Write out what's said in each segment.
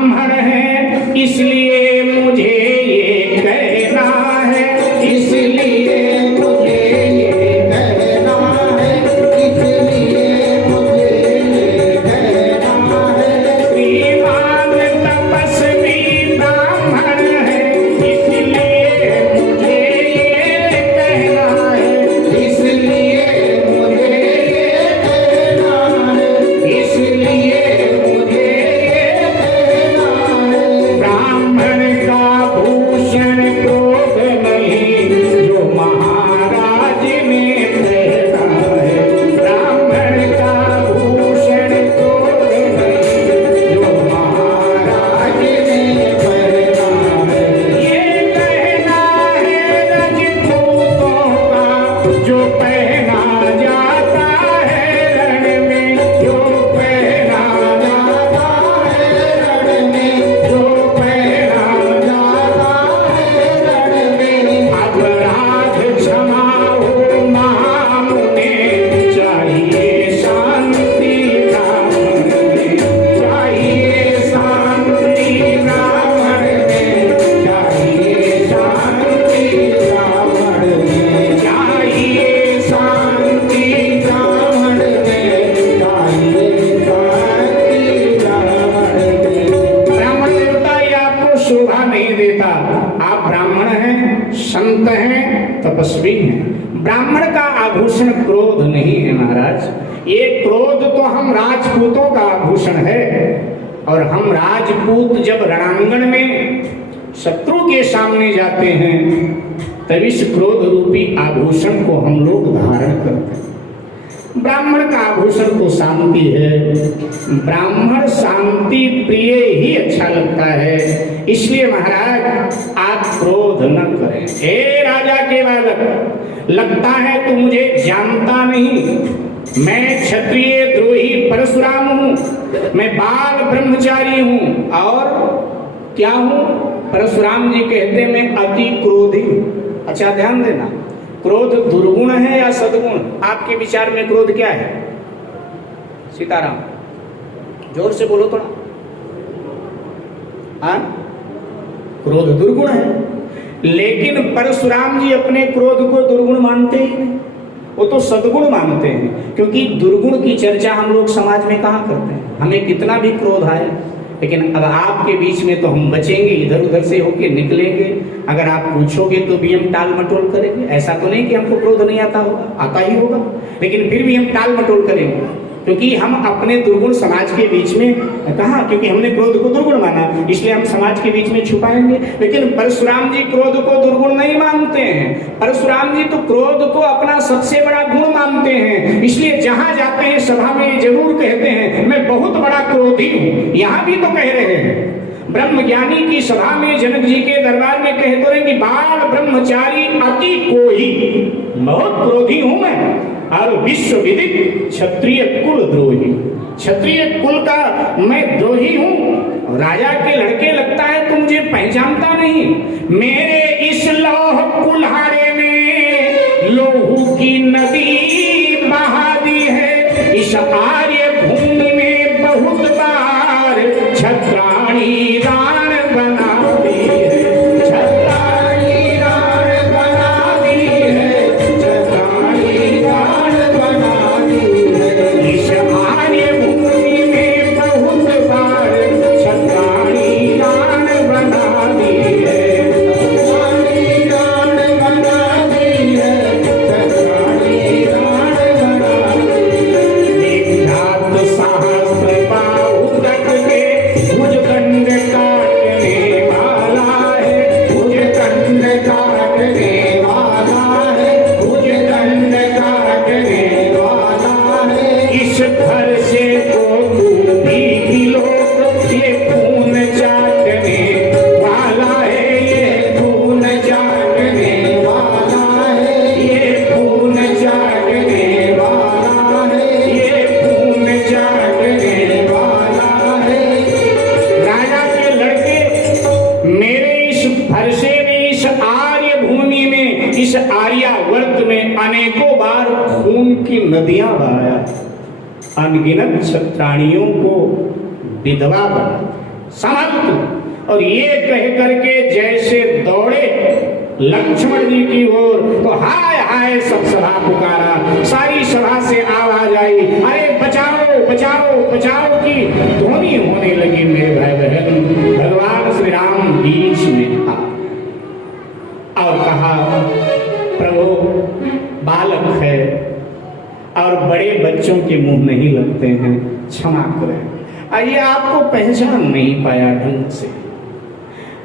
ब्राह्मण है इसलिए मुझे ये कहना है, इसलिए मुझे ये कहना है, इसलिए मुझे ये कहना है। श्रीमान तपस्वी ब्राह्मण है इसलिए मुझे ये कहना है, इसलिए मुझे ये कहना है, इसलिए मुझे ये कहना है। ब्राह्मण का भूषण क्रोध नहीं जो महाराज ने कहना है, ब्राह्मण का भूषण क्रोध नहीं जो महाराज ने कहना है। ये कहना है रजपूतों का जो पहना जाता है रण में, जो पहना जाता है रण में, जो पहना जाता है रण में। अपराध क्षमा हो महामुने, चाहिए शांति ब्राह्मण में, चाहिए शांति ब्राह्मण में, चाहिए शांति ब्राह्मण में, चाहिए शांति ब्राह्मण में, चाहिए शांति ब्राह्मण में। ब्राह्मण देवता ये आपको शोभा नहीं देता। आप ब्राह्मण हैं, संत हैं, तपस्वी हैं। ब्राह्मण का आभूषण क्रोध नहीं है महाराज। ये क्रोध तो हम राजपूतों का आभूषण है, और हम राजपूत जब रणांगण में शत्रु के सामने जाते हैं तब इस क्रोध रूपी आभूषण को हम लोग धारण करते हैं। ब्राह्मण का आभूषण तो शांति है। ब्राह्मण शांति प्रिय ही अच्छा लगता है। इसलिए महाराज आप क्रोध न करें। हे राजा के बालक, लगता है तू मुझे जानता नहीं। मैं क्षत्रिय द्रोही परशुराम हूँ, मैं बाल ब्रह्मचारी हूँ, और क्या हूँ? परशुराम जी कहते मैं अति क्रोधी। अच्छा ध्यान देना, क्रोध दुर्गुण है या सद्गुण? आपके विचार में क्रोध क्या है? सीताराम, जोर से बोलो थोड़ा। हाँ, क्रोध दुर्गुण है, लेकिन परशुराम जी अपने क्रोध को दुर्गुण मानते ही नहीं, वो तो सद्गुण मानते हैं। क्योंकि दुर्गुण की चर्चा हम लोग समाज में कहाँ करते हैं? हमें कितना भी क्रोध आए, लेकिन अब आपके बीच में तो हम बचेंगे, इधर उधर से होके निकलेंगे। अगर आप पूछोगे तो भी हम टाल मटोल करेंगे। ऐसा तो नहीं कि हमको क्रोध नहीं आता होगा, आता ही होगा, लेकिन फिर भी हम टाल मटोल करेंगे, क्योंकि हम अपने दुर्गुण समाज के बीच में कहा, क्योंकि हमने क्रोध को दुर्गुण माना, इसलिए हम समाज के बीच में छुपाएंगे। लेकिन परशुराम जी क्रोध को दुर्गुण नहीं मानते हैं। परशुराम जी तो क्रोध को अपना सबसे बड़ा गुण मानते हैं। इसलिए जहां जाते हैं सभा में जरूर कहते हैं मैं बहुत बड़ा क्रोधी हूँ। यहाँ भी तो कह रहे हैं, ब्रह्मज्ञानी की सभा में जनक जी के दरबार में कहते रहे कि बाल ब्रह्मचारी अति कोई, बहुत क्रोधी हूं मैं, और विश्व विदित क्षत्रिय कुल द्रोही, क्षत्रिय कुल का मैं द्रोही हूँ। राजा के लड़के लगता है तो मुझे पहचानता नहीं। मेरे इस लौह कुल्हाड़े में लोहू की नदी बहा दी है। इस आर्य भूमि में बहुत बार छत्राणी राण बना दी है, छत्राणी राण बना दी है, छत्राणी राण बना दी है। इस आर्य भूमि में बहुत बार छत्राणी राण बना दी है, छत्राणी राण बना दी है, छत्राणी राण बना दी है। एक रात सहस्त्र बाहु तक के भुजदंड काटने वाला है, भुजदंड काटने वाला है, भुजदंड काटने वाला है। इस घर से तो तू भी लोग ये खून चाटने वाला है, ये खून चाटने वाला है, ये खून चाटने वाला है, ये खून चाटने वाला है। राजा के लड़के मेरे इस फरसे में, इस आर्य भूमि में, इस आर्यावर्त में अनेकों बार खून की नदियां बहाया, अनगिनत क्षत्राणियों को विधवा बना। समझ और ये कह करके जैसे दौड़े लक्ष्मण जी की ओर, तो हाय हाय सब सभा पुकारा, सारी सभा से आवाज आई, अरे बचाओ बचाओ बचाओ की ध्वनि होने लगी। मेरे भाई बहन, भगवान श्री राम बीच में आ और कहा, प्रभु बालक है और बड़े बच्चों के मुंह नहीं लगते हैं, क्षमा करें। आइए, आपको पहचान नहीं पाया ढंग से,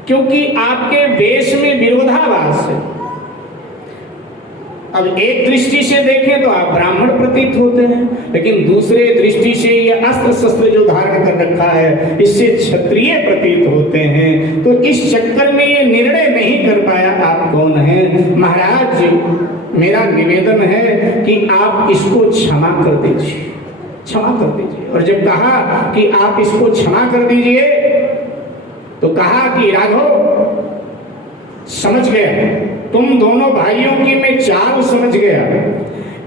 क्योंकि आपके वेश में विरोधाभास है। अब एक दृष्टि से देखें तो आप ब्राह्मण प्रतीत होते हैं, लेकिन दूसरे दृष्टि से ये अस्त्र शस्त्र जो धारण कर रखा है इससे क्षत्रिय प्रतीत होते हैं। तो इस चक्कर में ये निर्णय नहीं कर पाया आप कौन हैं। महाराज, मेरा निवेदन है कि आप इसको क्षमा कर दीजिए, क्षमा कर दीजिए। और जब कहा कि आप इसको क्षमा कर दीजिए तो कहा कि राघव, समझ गया, तुम दोनों भाइयों की मैं चाल समझ गया।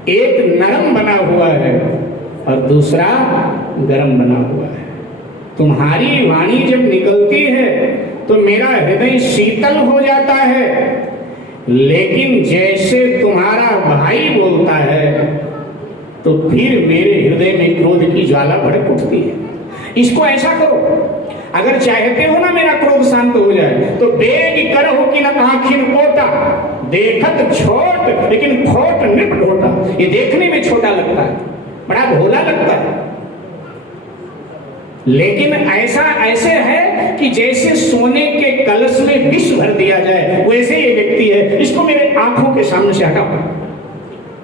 एक नरम बना हुआ है और दूसरा गरम बना हुआ है। तुम्हारी वाणी जब निकलती है तो मेरा हृदय शीतल हो जाता है, लेकिन जैसे तुम्हारा भाई बोलता है तो फिर मेरे हृदय में क्रोध की ज्वाला भड़क उठती है। इसको ऐसा करो, अगर चाहते हो ना मेरा क्रोध शांत हो जाए, तो बेग करहो कि न आखिन ओटा, देखत छोट लेकिन खोट निपट होता। ये देखने में छोटा लगता है, बड़ा भोला लगता है, लेकिन ऐसा ऐसे है कि जैसे सोने के कलश में विष भर दिया जाए, वैसे ये व्यक्ति है। इसको मेरे आंखों के सामने से हटाओ।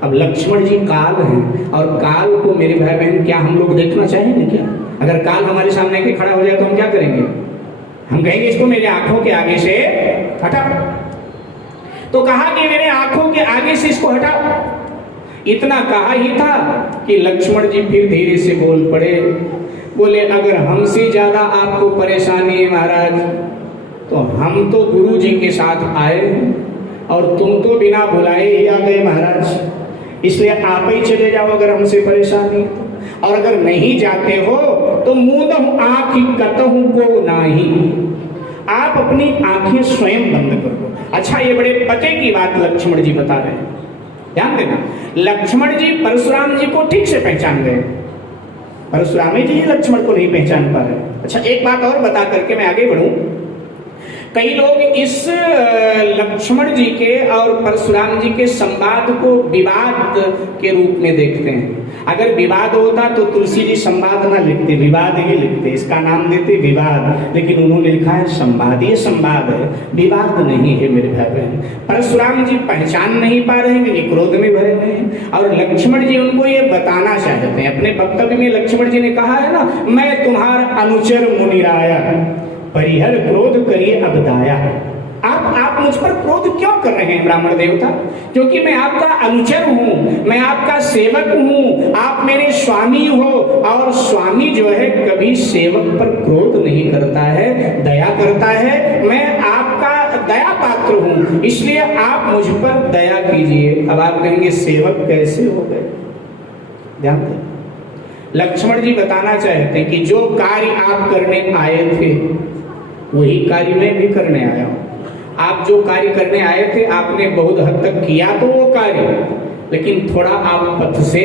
अब लक्ष्मण जी काल हैं, और काल को मेरे भाई बहन क्या हम लोग देखना चाहेंगे क्या? अगर काल हमारे सामने के खड़ा हो जाए तो हम क्या करेंगे? हम कहेंगे इसको मेरे आंखों के आगे से हटाओ। तो कहा कि मेरे आंखों के आगे से इसको हटाओ। इतना कहा ही था कि लक्ष्मण जी फिर धीरे से बोल पड़े, बोले, अगर हमसे ज्यादा आपको परेशानी है महाराज, तो हम तो गुरु जी के साथ आए और तुम तो बिना बुलाए ही आ गए महाराज, इसलिए आप ही चले जाओ अगर हमसे परेशानी है। और अगर नहीं जाते हो तो मुंह आंख कतहु को नाही, आप अपनी आंखें स्वयं बंद कर दो। अच्छा, ये बड़े पते की बात लक्ष्मण जी बता रहे हैं, ध्यान देना। लक्ष्मण जी परशुराम जी को ठीक से पहचान गए, परशुराम जी ही लक्ष्मण को नहीं पहचान पा रहे। अच्छा, एक बात और बता करके मैं आगे बढ़ूं। कई लोग इस लक्ष्मण जी के और परशुराम जी के संवाद को विवाद के रूप में देखते हैं। अगर विवाद होता तो तुलसी जी संवाद ना लिखते, विवाद ही लिखते, इसका नाम देते विवाद, लेकिन उन्होंने लिखा है संवाद। ये संवाद है, विवाद नहीं है मेरे भाई बहन। परशुराम जी पहचान नहीं पा रहे हैं, क्योंकि क्रोध में भरे हुए हैं, और लक्ष्मण जी उनको ये बताना चाहते हैं। अपने वक्तव्य में लक्ष्मण जी ने कहा है ना, मैं तुम्हारा अनुचर मुनिराया, परिहर क्रोध करिए अब दाया। आप मुझ पर क्रोध क्यों कर रहे हैं ब्राह्मण देवता? क्योंकि मैं आपका अनुचर हूँ, मैं आपका सेवक हूँ, आप मेरे स्वामी हो, और स्वामी जो है कभी सेवक पर क्रोध नहीं करता है, दया करता है। मैं आपका दया पात्र हूँ, इसलिए आप मुझ पर दया कीजिए। अब आप कहेंगे सेवक कैसे हो गए? ध्यान दें, लक्ष्मण जी बताना चाहते हैं कि जो कार्य आप करने आए थे वही कार्य मैं भी करने आया हूं। आप जो कार्य करने आए थे आपने बहुत हद तक किया तो वो कार्य, लेकिन थोड़ा आप पथ से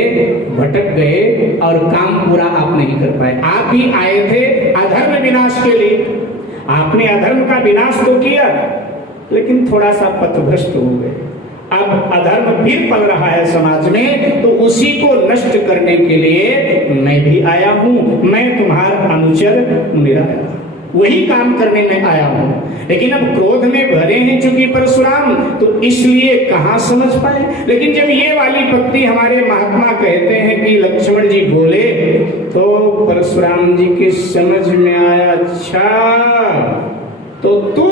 भटक गए और काम पूरा आप नहीं कर पाए। आप भी आए थे अधर्म विनाश के लिए, आपने अधर्म का विनाश तो किया, लेकिन थोड़ा सा पथभ्रष्ट हो गए। अब अधर्म फिर पल रहा है समाज में, तो उसी को नष्ट करने के लिए मैं भी आया हूं। मैं तुम्हारा अनुचर मुनिराया, वही काम करने में आया हूं। लेकिन अब क्रोध में भरे हैं चूंकि परशुराम, तो इसलिए कहां समझ पाए। लेकिन जब ये वाली पंक्ति हमारे महात्मा कहते हैं कि लक्ष्मण जी बोले, तो परशुराम जी के समझ में आया, अच्छा तो तू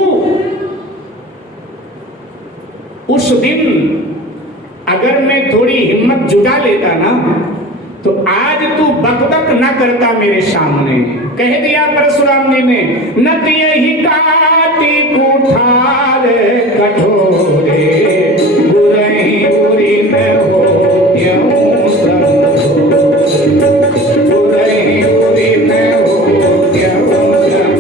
उस दिन अगर मैं थोड़ी हिम्मत जुटा लेता ना, तो आज तू बकबक न करता मेरे सामने। कह दिया परशुराम जी ने, नत यही काटी कुठार कठोरे, बुरही बुरी न हो त्यों सब, बुरही बुरी न हो त्यों सब।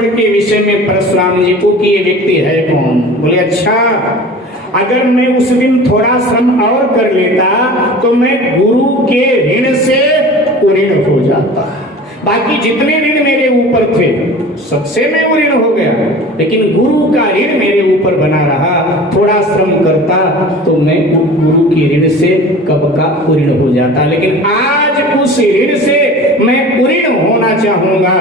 लक्ष्मण के विषय में परशुराम जी को कि ये व्यक्ति है कौन। बोले अच्छा, अगर मैं उस दिन थोड़ा श्रम और कर लेता तो मैं गुरु के ऋण से ऋण हो जाता, बाकी जितने ऋण मेरे ऊपर थे सबसे मैं ऋण हो गया, लेकिन गुरु का ऋण मेरे ऊपर बना रहा। थोड़ा श्रम करता तो मैं गुरु के ऋण से कब का ऋण हो जाता, लेकिन आज उस ऋण से मैं ऋण होना चाहूंगा।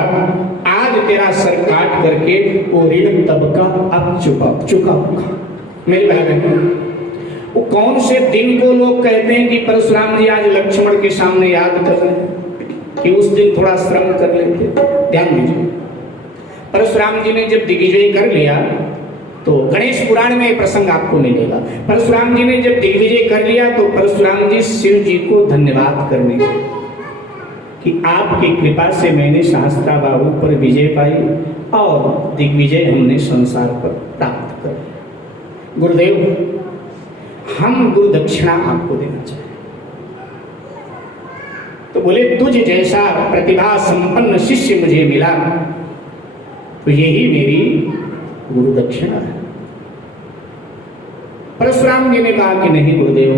आज तेरा सर काट करके वो ऋण तब का अब चुकाऊंगा। मेरे भाई बहन, वो कौन से दिन को लोग कहते हैं कि परशुराम जी आज लक्ष्मण के सामने याद कर रहे हैं कि उस दिन थोड़ा श्रम कर लेते। ध्यान दीजिए, परशुराम जी ने जब दिग्विजय कर लिया तो गणेश पुराण में प्रसंग आपको मिलेगा। परशुराम जी ने जब दिग्विजय कर लिया तो परशुराम जी शिव जी को धन्यवाद करने लगे कि आपकी कृपा से मैंने सहस्त्राबाहु पर विजय पाई और दिग्विजय हमने संसार पर प्राप्त कर लिया। गुरुदेव, हम गुरु दक्षिणा आपको देना चाहें। तो बोले तुझ जैसा प्रतिभा संपन्न शिष्य मुझे मिला तो यही मेरी गुरु दक्षिणा है। परशुराम जी ने कहा कि नहीं गुरुदेव,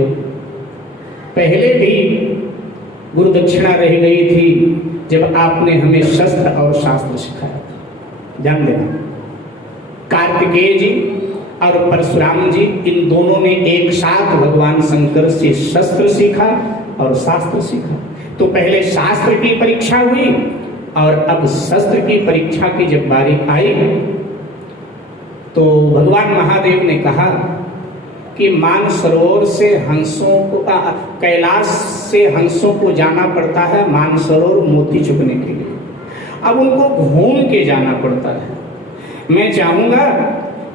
पहले भी गुरु दक्षिणा रह गई थी जब आपने हमें शस्त्र और शास्त्र सिखाया था। जान लेना, कार्तिकेय जी और परशुराम जी इन दोनों ने एक साथ भगवान शंकर से शस्त्र सीखा और शास्त्र सीखा। तो पहले शास्त्र की परीक्षा हुई और अब शस्त्र की परीक्षा की जब बारी आई तो भगवान महादेव ने कहा कि मानसरोवर से हंसों को कैलाश से हंसों को जाना पड़ता है मानसरोवर मोती चुगने के लिए। अब उनको घूम के जाना पड़ता है। मैं चाहूंगा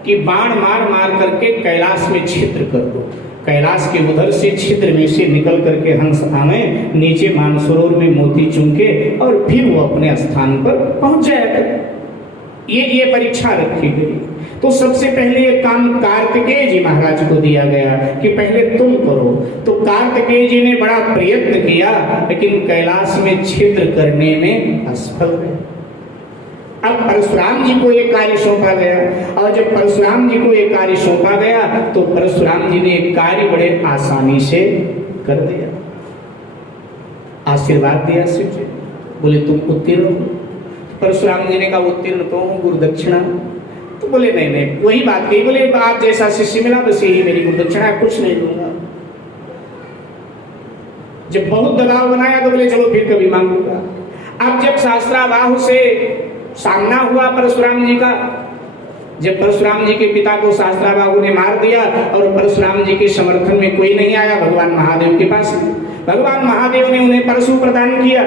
कि बाण मार मार करके कैलाश में छिद्र कर दो, कैलाश के उधर से छिद्र में से निकल करके हंस आवे नीचे मानसरोवर में मोती चुनके और फिर वो अपने स्थान पर पहुंच जाएगा। ये परीक्षा रखी गई। तो सबसे पहले ये काम कार्तिकेय जी महाराज को दिया गया कि पहले तुम करो। तो कार्तिकेय जी ने बड़ा प्रयत्न किया लेकिन कैलाश में छिद्र करने में असफल रहे। अब परशुराम जी को ये कार्य सौंपा गया और जब परशुराम जी को ये कार्य सौंपा गया तो परशुराम जी ने एक कार्य बड़े आसानी से कर दिया। आशीर्वाद दिया शिव जी, बोले तुम उत्तीर्ण हो। परशुराम जी ने कहा उत्तीर्ण तो हूँ, गुरु दक्षिणा। तो बोले नहीं, वही बात कही। बोले आप जैसा शिष्य मिला बस यही मेरी गुरु दक्षिणा, कुछ नहीं दूंगा। जब बहुत दबाव बनाया तो बोले चलो फिर कभी मांगूंगा। अब जब सहस्त्राबाहु से सामना हुआ परशुराम जी का, जब परशुराम जी के पिता को सहस्त्राबाहु ने मार दिया और परशुराम जी के समर्थन में कोई नहीं आया भगवान महादेव के पास, भगवान महादेव ने उन्हें परशु प्रदान किया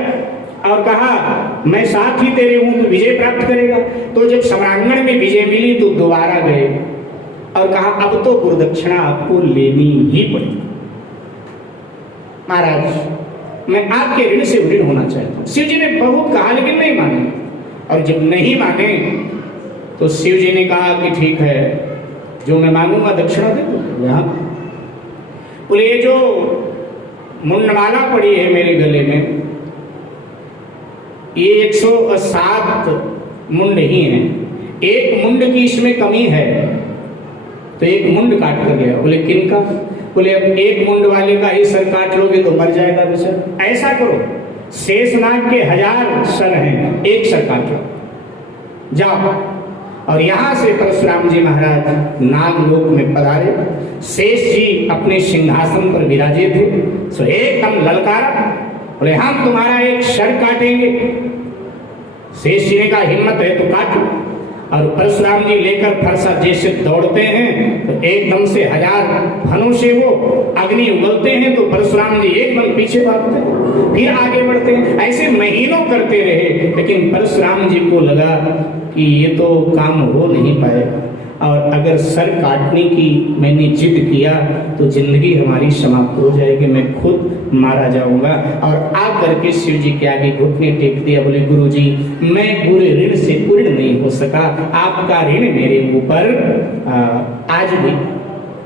और कहा मैं साथ ही तेरे हूं, तू विजय प्राप्त करेगा। तो जब सम्रांगण में विजय मिली तो दोबारा गए और कहा अब तो गुरु दक्षिणा आपको लेनी ही पड़ेगी। महाराज मैं आपके ऋण से ऋण होना चाहता हूं। शिव जी ने बहुत कहा लेकिन नहीं माने, और जब नहीं माने तो शिव जी ने कहा कि ठीक है जो मैं मांगूंगा दक्षिणा दे दो। यहाँ बोले ये जो मुंडमाला पड़ी है मेरे गले में ये 107 मुंड ही हैं, एक मुंड की इसमें कमी है तो एक मुंड काट कर गया। बोले किन का? बोले अब एक मुंड वाले का ही सर काट लोगे तो मर जाएगा बेचारा। ऐसा करो शेषनाग के 1000 सर हैं, एक सर काट लो जाओ। और यहां से परशुराम जी महाराज नागलोक में पधारे। शेष जी अपने सिंहासन पर विराजे थे। सो एकदम ललकारा, बोले हम तुम्हारा एक सर काटेंगे। शेष जी ने कहा हिम्मत है तो काटो। और परशुराम जी लेकर फरसा जैसे दौड़ते हैं तो एकदम से 1000 फनों से वो अग्नि उगलते हैं तो परशुराम जी एकदम पीछे भागते हैं, फिर आगे बढ़ते हैं। ऐसे महीनों करते रहे लेकिन परशुराम जी को लगा कि ये तो काम हो नहीं पाएगा और अगर सर काटने की मैंने जिद किया तो जिंदगी हमारी समाप्त हो जाएगी, मैं खुद मारा जाऊंगा। और आ करके शिव जी के आगे घुटने टेक दिया। बोले गुरु जी मैं गुरु ऋण से पूर्ण नहीं हो सका, आपका ऋण मेरे ऊपर आज भी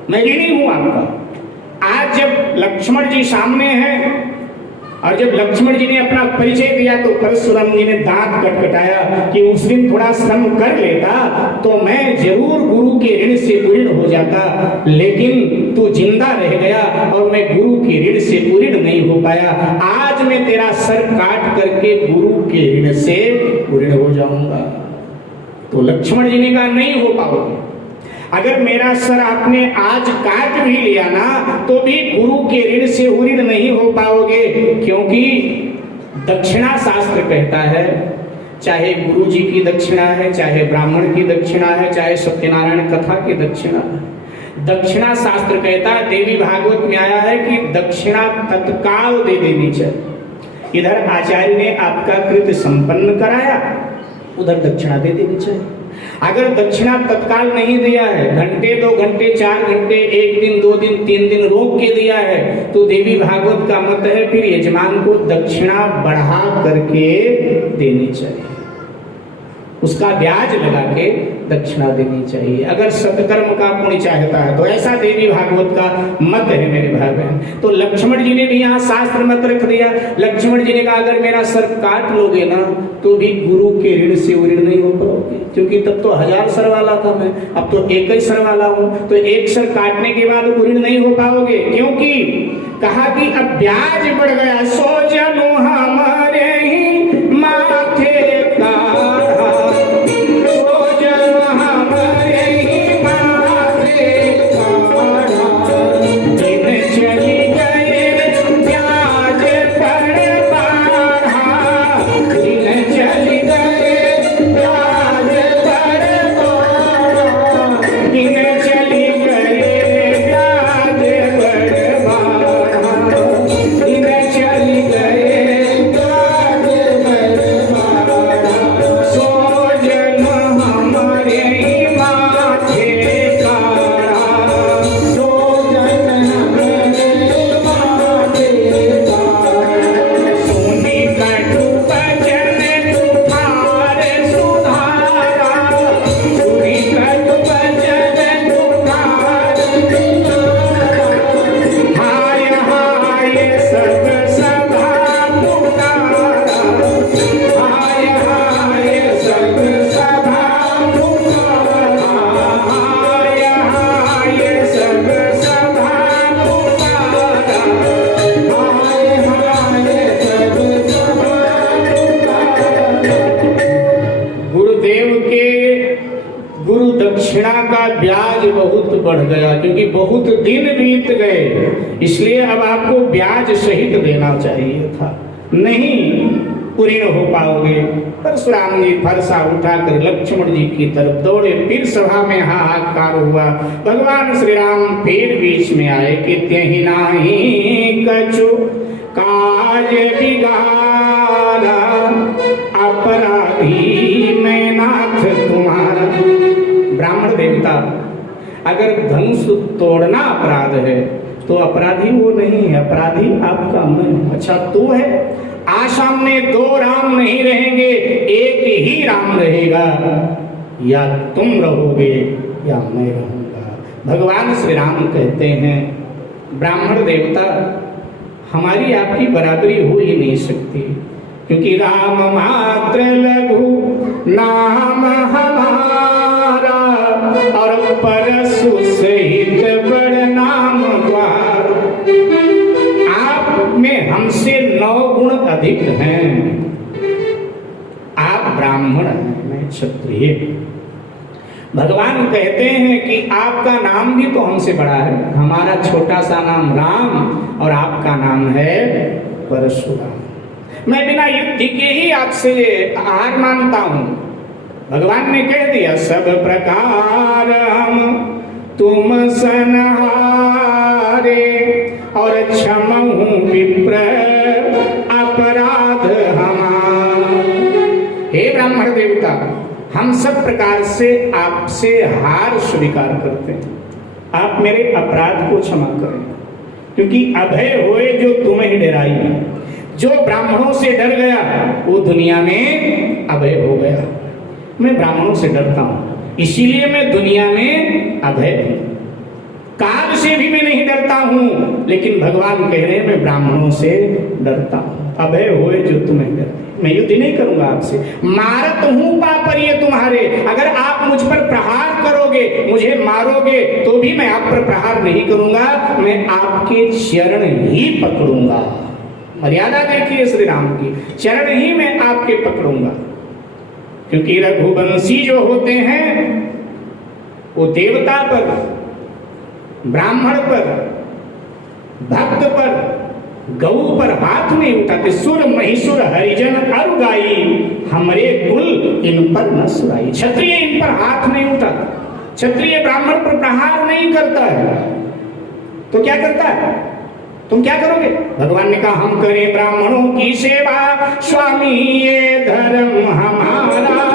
मैं ऋणी हूं आपका। आज जब लक्ष्मण जी सामने हैं और जब लक्ष्मण जी ने अपना परिचय दिया तो परशुराम जी ने दांत कटकटाया कि उस दिन थोड़ा श्रम कर लेता तो मैं जरूर गुरु के ऋण से पूर्ण हो जाता, लेकिन तू जिंदा रह गया और मैं गुरु के ऋण से पूर्ण नहीं हो पाया। आज मैं तेरा सर काट करके गुरु के ऋण से पूर्ण हो जाऊंगा। तो लक्ष्मण जी ने कहा नहीं हो पाओगे, अगर मेरा सर आपने आज काट भी लिया ना तो भी गुरु के ऋण से ऋण नहीं हो पाओगे, क्योंकि दक्षिणा शास्त्र कहता है, चाहे गुरु जी की दक्षिणा है, चाहे ब्राह्मण की दक्षिणा है, चाहे सत्यनारायण कथा की दक्षिणा है, दक्षिणा शास्त्र कहता है, देवी भागवत में आया है कि दक्षिणा तत्काल दे देनी चाहिए। इधर आचार्य ने आपका कृत्य संपन्न कराया, उधर दक्षिणा दे देनी चाहिए। अगर दक्षिणा तत्काल नहीं दिया है, घंटे 2 घंटे 4 घंटे 1 दिन 2 दिन 3 दिन रोक के दिया है, तो देवी भागवत का मत है फिर यजमान को दक्षिणा बढ़ा करके देनी चाहिए, उसका ब्याज लगा के दक्षिणा देनी चाहिए, अगर सत्कर्म का पुण्य चाहता है तो। ऐसा देवी भागवत का मत है मेरे भाई बहन। तो लक्ष्मण जी ने भी यहाँ शास्त्र मत रख दिया। लक्ष्मण जी ने कहा अगर मेरा सर काट लोगे ना तो भी गुरु के ऋण से ऋण नहीं हो पाओगे, क्योंकि तब तो 1000 सर वाला था मैं, अब तो एक ही सर वाला हूँ, तो एक सर काटने के बाद ऋण नहीं हो पाओगे। क्योंकि कहा कि अब ब्याज बढ़ गया, सो जनो हमारे ही माथे का ब्याज बहुत बढ़ गया, क्योंकि बहुत दिन बीत गए, इसलिए अब आपको ब्याज सहित देना चाहिए था, नहीं पूर्ण हो पाओगे। परशुराम जी फरसा उठाकर लक्ष्मण जी की तरफ दौड़े, फिर सभा में हाहाकार हुआ। भगवान श्री राम फिर बीच में आए कि त्यहि नाही कछु काज बिगाड़ा, अपराधी मैं नाथ तुम्हारा। ब्राह्मण देवता, अगर धनुष तोड़ना अपराध है तो अपराधी वो नहीं है, अपराधी आपका मैं। अच्छा तू है, आज सामने 2 राम नहीं रहेंगे, एक ही राम रहेगा, या तुम रहोगे या मैं रहूंगा। भगवान श्री राम कहते हैं ब्राह्मण देवता हमारी आपकी बराबरी हो ही नहीं सकती, क्योंकि राम मात्र लघु नाम हमारा, और परशु सहित बड़ नाम द्वार। आप में हमसे 9 गुण अधिक हैं, आप ब्राह्मण हैं, मैं क्षत्रिय। भगवान कहते हैं कि आपका नाम भी तो हमसे बड़ा है, हमारा छोटा सा नाम राम और आपका नाम है परशुराम। मैं बिना युद्ध के ही आपसे हार मानता हूं। भगवान ने कह दिया सब प्रकार हम तुम सनहारे, और क्षमहु विप्र अपराध हमारा। हे ब्राह्मण देवता, हम सब प्रकार से आपसे हार स्वीकार करते हैं, आप मेरे अपराध को क्षमा करें, क्योंकि अभय होए जो तुम्हें डराई। जो ब्राह्मणों से डर गया वो दुनिया में अभय हो गया। मैं ब्राह्मणों से डरता हूं, इसीलिए मैं दुनिया में अभय हूं। काल से भी मैं नहीं डरता हूं, लेकिन भगवान कह रहे हैं मैं ब्राह्मणों से डरता हूं। अभय होए जो तुम्हें डर। मैं युद्ध नहीं करूंगा आपसे, मारत हूं पापरिय तुम्हारे, अगर आप मुझ पर प्रहार करोगे, मुझे मारोगे, तो भी मैं आप पर प्रहार नहीं करूंगा, मैं आपके चरण ही पकड़ूंगा। मर्यादा देखिए श्री राम की, चरण ही मैं आपके पकड़ूंगा। क्योंकि रघुवंशी जो होते हैं वो देवता पर, ब्राह्मण पर, भक्त पर, गौ पर हाथ नहीं उठाते। सुर महिषुर हरिजन अरुगाई, हमरे कुल इन पर न सुराई। क्षत्रिय इन पर हाथ नहीं उठाता, क्षत्रिय ब्राह्मण पर प्रहार नहीं करता है। तो क्या करता है? तुम क्या करोगे? भगवान ने कहा हम करें ब्राह्मणों की सेवा, स्वामी ये धर्म हमारा।